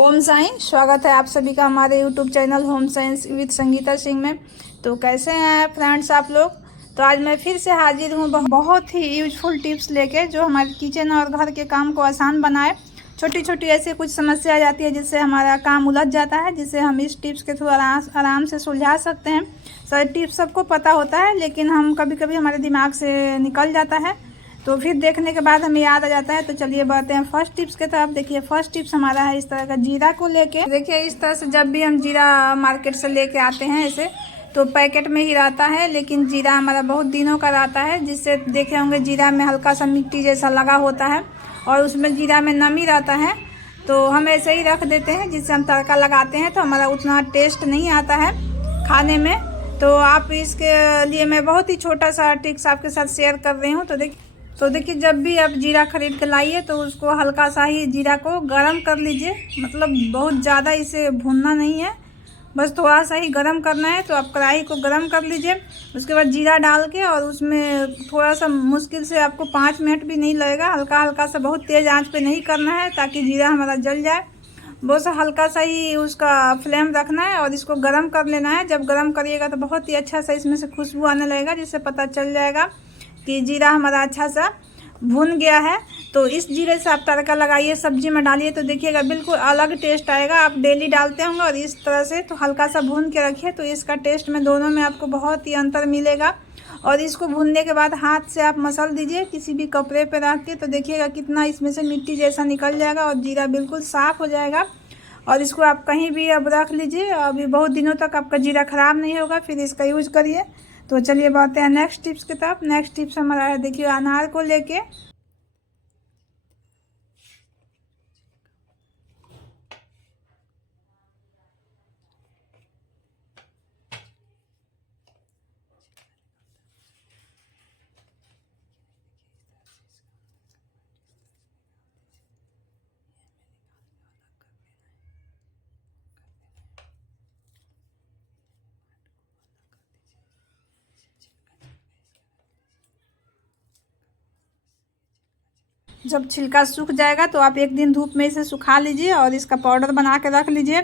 ओम साईं, स्वागत है आप सभी का हमारे YouTube channel home science with Sangeeta Singh में। तो कैसे हैं फ्रेंड्स आप लोग। तो आज मैं फिर से हाजिर हूँ बहुत ही यूजफुल टिप्स लेके जो हमारे किचन और घर के काम को आसान बनाए। छोटी छोटी ऐसी कुछ समस्या आ जाती है जिससे हमारा काम उलझ जाता है, जिसे हम इस टिप्स के थ्रू आराम से सुलझा सकते हैं। सारे टिप्स सबको पता होता है लेकिन हम कभी कभी हमारे दिमाग से निकल जाता है, तो फिर देखने के बाद हमें याद आ जाता है। तो चलिए बढ़ते हैं फर्स्ट टिप्स के तरफ। देखिए फर्स्ट टिप्स हमारा है इस तरह का जीरा को लेके। देखिए इस तरह से जब भी हम जीरा मार्केट से लेके आते हैं ऐसे, तो पैकेट में ही रहता है लेकिन जीरा हमारा बहुत दिनों का रहता है, जिससे देखे होंगे जीरा में हल्का सा मिट्टी जैसा लगा होता है और उसमें जीरा में नमी रहता है। तो हम ऐसे ही रख देते हैं, जिससे हम तड़का लगाते हैं तो हमारा उतना टेस्ट नहीं आता है खाने में। तो आप इसके लिए मैं बहुत ही छोटा सा टिप्स आपके साथ शेयर कर रही हूँ। तो देखिए जब भी आप जीरा खरीद के लाइए तो उसको हल्का सा ही जीरा को गरम कर लीजिए, मतलब बहुत ज़्यादा इसे भूनना नहीं है, बस थोड़ा सा ही गरम करना है। तो आप कढ़ाई को गरम कर लीजिए, उसके बाद जीरा डाल के और उसमें थोड़ा सा मुश्किल से आपको 5 मिनट भी नहीं लगेगा, हल्का हल्का सा, बहुत तेज़ आंच पे नहीं करना है ताकि जीरा हमारा जल जाए। बहुत सा हल्का सा ही उसका फ्लेम रखना है और इसको गरम कर लेना है। जब गरम करिएगा तो बहुत ही अच्छा सा इसमें से खुशबू आने लगेगा, जिससे पता चल जाएगा कि जीरा हमारा अच्छा सा भुन गया है। तो इस जीरे से आप तड़का लगाइए, सब्जी में डालिए, तो देखिएगा बिल्कुल अलग टेस्ट आएगा। आप डेली डालते होंगे और इस तरह से तो हल्का सा भून के रखिए, तो इसका टेस्ट में दोनों में आपको बहुत ही अंतर मिलेगा। और इसको भूनने के बाद हाथ से आप मसल दीजिए किसी भी कपड़े पे रख के, तो देखिएगा कितना इसमें से मिट्टी जैसा निकल जाएगा और जीरा बिल्कुल साफ़ हो जाएगा। और इसको आप कहीं भी अब रख लीजिए, अभी बहुत दिनों तक आपका जीरा ख़राब नहीं होगा, फिर इसका यूज़ करिए। तो चलिए बढ़ते हैं नेक्स्ट टिप्स की तरफ। नेक्स्ट टिप्स हमारा है देखिए अनार को लेके। जब छिलका सूख जाएगा तो आप एक दिन धूप में इसे सुखा लीजिए और इसका पाउडर बना के रख लीजिए।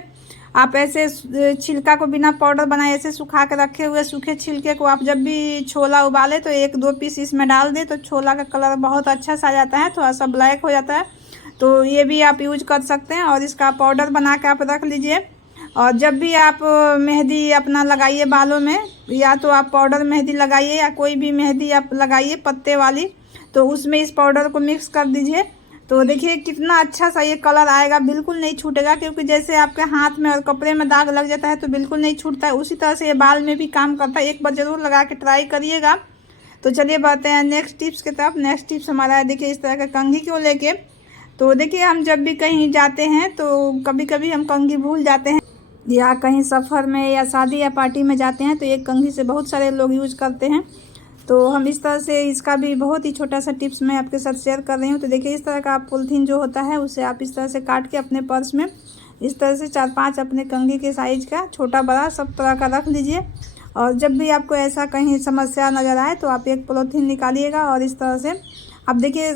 आप ऐसे छिलका को बिना पाउडर बनाए ऐसे सुखा के रखे हुए सूखे छिलके को आप जब भी छोला उबाले तो 1-2 पीस इसमें डाल दें, तो छोला का कलर बहुत अच्छा सा आ जाता है, थोड़ा सा ब्लैक हो जाता है। तो ये भी आप यूज कर सकते हैं और इसका पाउडर बना के आप रख लीजिए। और जब भी आप मेहंदी अपना लगाइए बालों में, या तो आप पाउडर मेहंदी लगाइए या कोई भी मेहंदी आप लगाइए पत्ते वाली, तो उसमें इस पाउडर को मिक्स कर दीजिए। तो देखिए कितना अच्छा सा ये कलर आएगा, बिल्कुल नहीं छूटेगा, क्योंकि जैसे आपके हाथ में और कपड़े में दाग लग जाता है तो बिल्कुल नहीं छूटता है, उसी तरह से ये बाल में भी काम करता है। एक बार ज़रूर लगा के ट्राई करिएगा। तो चलिए बढ़ते हैं नेक्स्ट टिप्स की तरफ। नेक्स्ट टिप्स हमारा है देखिए इस तरह का कंघी को लेके। तो देखिए हम जब भी कहीं जाते हैं तो कभी कभी हम कंघी भूल जाते हैं, या कहीं सफ़र में या शादी या पार्टी में जाते हैं तो एक कंघी से बहुत सारे लोग यूज करते हैं। तो हम इस तरह से इसका भी बहुत ही छोटा सा टिप्स मैं आपके साथ शेयर कर रही हूँ। तो देखिए इस तरह का पॉलीथीन जो होता है उसे आप इस तरह से काट के अपने पर्स में इस तरह से 4-5 अपने कंघी के साइज़ का छोटा बड़ा सब तरह का रख लीजिए। और जब भी आपको ऐसा कहीं समस्या नज़र आए तो आप एक पॉलीथीन निकालिएगा और इस तरह से आप देखिए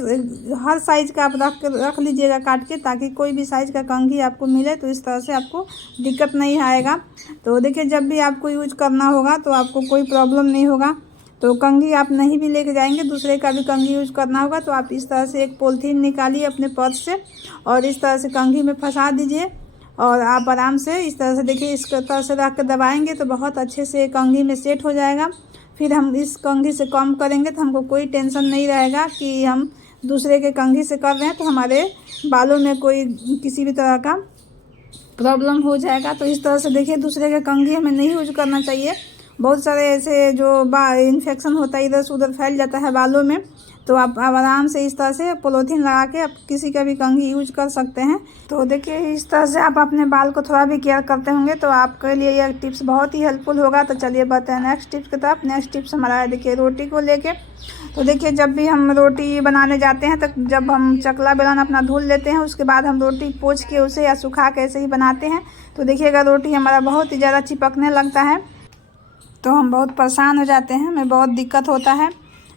हर साइज़ का आप रख लीजिएगा काट के, ताकि कोई भी साइज़ का कंघी आपको मिले तो इस तरह से आपको दिक्कत नहीं आएगा। तो देखिए जब भी आपको यूज करना होगा तो आपको कोई प्रॉब्लम नहीं होगा। तो कंघी आप नहीं भी लेके जाएंगे, दूसरे का भी कंघी यूज करना होगा, तो आप इस तरह से एक पॉलीथीन निकालिए अपने पर्स से और इस तरह से कंघी में फंसा दीजिए। और आप आराम से इस तरह से देखिए इस तरह से रख के दबाएंगे तो बहुत अच्छे से कंघी में सेट हो जाएगा। फिर हम इस कंघी से कम करेंगे तो हमको कोई टेंशन नहीं रहेगा कि हम दूसरे के कंघी से कर रहे हैं तो हमारे बालों में कोई किसी भी तरह का प्रॉब्लम हो जाएगा। तो इस तरह से देखिए दूसरे के कंघी हमें नहीं यूज करना चाहिए। बहुत सारे ऐसे जो इन्फेक्शन होता है इधर से उधर फैल जाता है बालों में, तो आप आराम से इस तरह से पॉलीथीन लगा के आप किसी का भी कंघी यूज कर सकते हैं। तो देखिए इस तरह से आप अपने बाल को थोड़ा भी केयर करते होंगे तो आपके लिए यह टिप्स बहुत ही हेल्पफुल होगा। तो चलिए बढ़ते हैं नेक्स्ट टिप्स की तरफ। नेक्स्ट टिप्स हमारा है देखिए रोटी को लेके। तो देखिए जब भी हम रोटी बनाने जाते हैं तो जब हम चकला बेलन अपना धुल लेते हैं उसके बाद हम रोटी पोंछ के उसे या सुखा के ऐसे ही बनाते हैं, तो देखिएगा रोटी हमारा बहुत ही ज़्यादा चिपकने लगता है, तो हम बहुत परेशान हो जाते हैं, हमें बहुत दिक्कत होता है।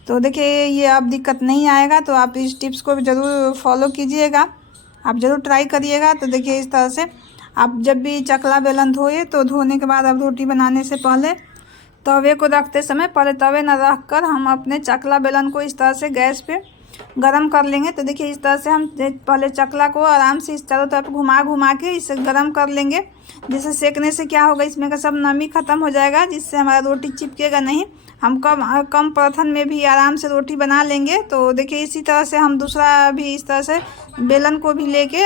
तो देखिए ये अब दिक्कत नहीं आएगा, तो आप इस टिप्स को ज़रूर फॉलो कीजिएगा। आप ज़रूर ट्राई करिएगा। तो देखिए इस तरह से आप जब भी चकला बेलन धोए तो धोने के बाद आप रोटी बनाने से पहले तवे को रखते समय पहले तवे न रख कर हम अपने चकला बेलन को इस तरह से गैस पे गरम कर लेंगे। तो देखिए इस तरह से हम पहले चकला को आराम से इस चारों तरफ घुमा के इसे गरम कर लेंगे, जिससे सेकने से क्या होगा, इसमें का सब नमी ख़त्म हो जाएगा, जिससे हमारा रोटी चिपकेगा नहीं। हम कम परथन में भी आराम से रोटी बना लेंगे। तो देखिए इसी तरह से हम दूसरा भी इस तरह से बेलन को भी लेके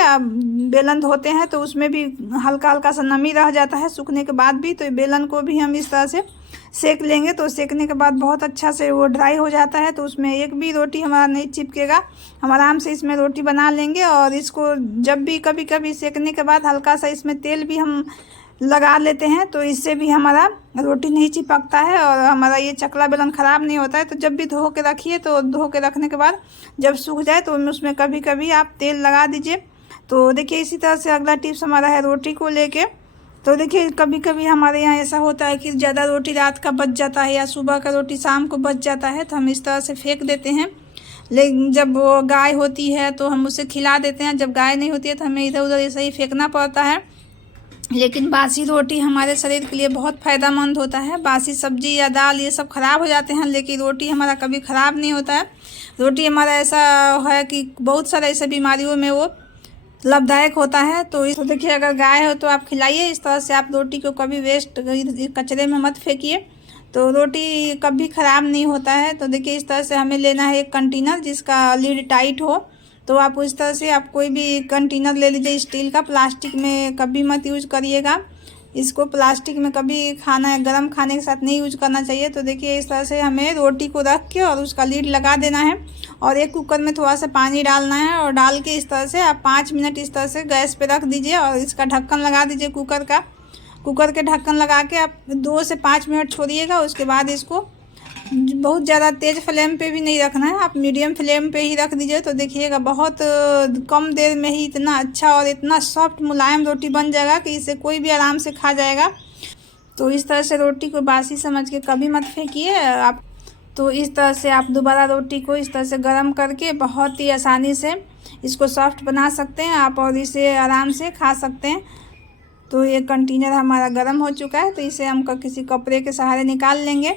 बेलन धोते हैं तो उसमें भी हल्का हल्का सा नमी रह जाता है सूखने के बाद भी। तो बेलन को भी हम इस तरह से सेक लेंगे। तो सेकने के बाद बहुत अच्छा से वो ड्राई हो जाता है, तो उसमें एक भी रोटी हमारा नहीं चिपकेगा। हम आराम से इसमें रोटी बना लेंगे। और इसको जब भी कभी कभी सेकने के बाद हल्का सा इसमें तेल भी हम लगा लेते हैं, तो इससे भी हमारा रोटी नहीं चिपकता है और हमारा ये चकला बेलन ख़राब नहीं होता है। तो जब भी धो के रखिए, तो धो के रखने के बाद जब सूख जाए तो उसमें कभी कभी आप तेल लगा दीजिए। तो देखिए इसी तरह से अगला टिप्स हमारा है रोटी को लेके। तो देखिए कभी कभी हमारे यहाँ ऐसा होता है कि ज़्यादा रोटी रात का बच जाता है या सुबह का रोटी शाम को बच जाता है, तो हम इस तरह से फेंक देते हैं। लेकिन जब वो गाय होती है तो हम उसे खिला देते हैं, जब गाय नहीं होती है तो हमें इधर उधर ऐसे ही फेंकना पड़ता है। लेकिन बासी रोटी हमारे शरीर के लिए बहुत फ़ायदेमंद होता है। बासी सब्जी या दाल ये सब ख़राब हो जाते हैं, लेकिन रोटी हमारा कभी ख़राब नहीं होता है। रोटी हमारा ऐसा है कि बहुत सारे ऐसे बीमारियों में वो लाभदायक होता है। तो देखिए अगर गाय हो तो आप खिलाइए। इस तरह से आप रोटी को कभी वेस्ट कचरे में मत फेंकिए, तो रोटी कभी ख़राब नहीं होता है। तो देखिए इस तरह से हमें लेना है एक कंटेनर जिसका लीड टाइट हो। तो आप इस तरह से आप कोई भी कंटेनर ले लीजिए स्टील का, प्लास्टिक में कभी मत यूज़ करिएगा इसको। प्लास्टिक में कभी खाना गर्म खाने के साथ नहीं यूज करना चाहिए। तो देखिए इस तरह से हमें रोटी को रख के और उसका लीड लगा देना है और एक कुकर में थोड़ा सा पानी डालना है और डाल के इस तरह से आप 5 मिनट इस तरह से गैस पे रख दीजिए और इसका ढक्कन लगा दीजिए कुकर का। कुकर के ढक्कन लगा के आप 2 से 5 मिनट छोड़िएगा। उसके बाद इसको बहुत ज़्यादा तेज़ फ्लेम पे भी नहीं रखना है, आप मीडियम फ्लेम पे ही रख दीजिए। तो देखिएगा बहुत कम देर में ही इतना अच्छा और इतना सॉफ्ट मुलायम रोटी बन जाएगा कि इसे कोई भी आराम से खा जाएगा। तो इस तरह से रोटी को बासी समझ के कभी मत फेंकिए आप। तो इस तरह से आप दोबारा रोटी को इस तरह से गर्म करके बहुत ही आसानी से इसको सॉफ्ट बना सकते हैं आप और इसे आराम से खा सकते हैं। तो ये कंटेनर हमारा गर्म हो चुका है, तो इसे हम किसी कपड़े के सहारे निकाल लेंगे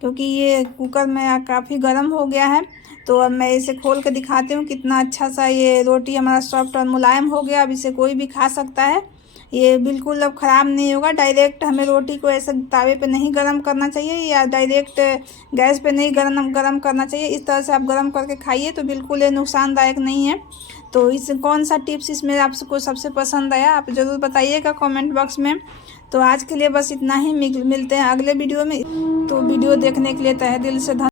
क्योंकि ये कुकर में काफ़ी गर्म हो गया है। तो अब मैं इसे खोल के दिखाती हूँ कितना अच्छा सा ये रोटी हमारा सॉफ्ट और मुलायम हो गया। अब इसे कोई भी खा सकता है, ये बिल्कुल अब ख़राब नहीं होगा। डायरेक्ट हमें रोटी को ऐसे तावे पे नहीं गरम करना चाहिए या डायरेक्ट गैस पे नहीं गरम करना चाहिए। इस तरह से आप गरम करके खाइए तो बिल्कुल ये नुकसानदायक नहीं है। तो इस कौन सा टिप्स इसमें आपको सबसे पसंद आया आप ज़रूर बताइएगा कमेंट बॉक्स में। तो आज के लिए बस इतना ही, मिलते हैं अगले वीडियो में। तो वीडियो देखने के लिए तहे दिल से धन्यवाद।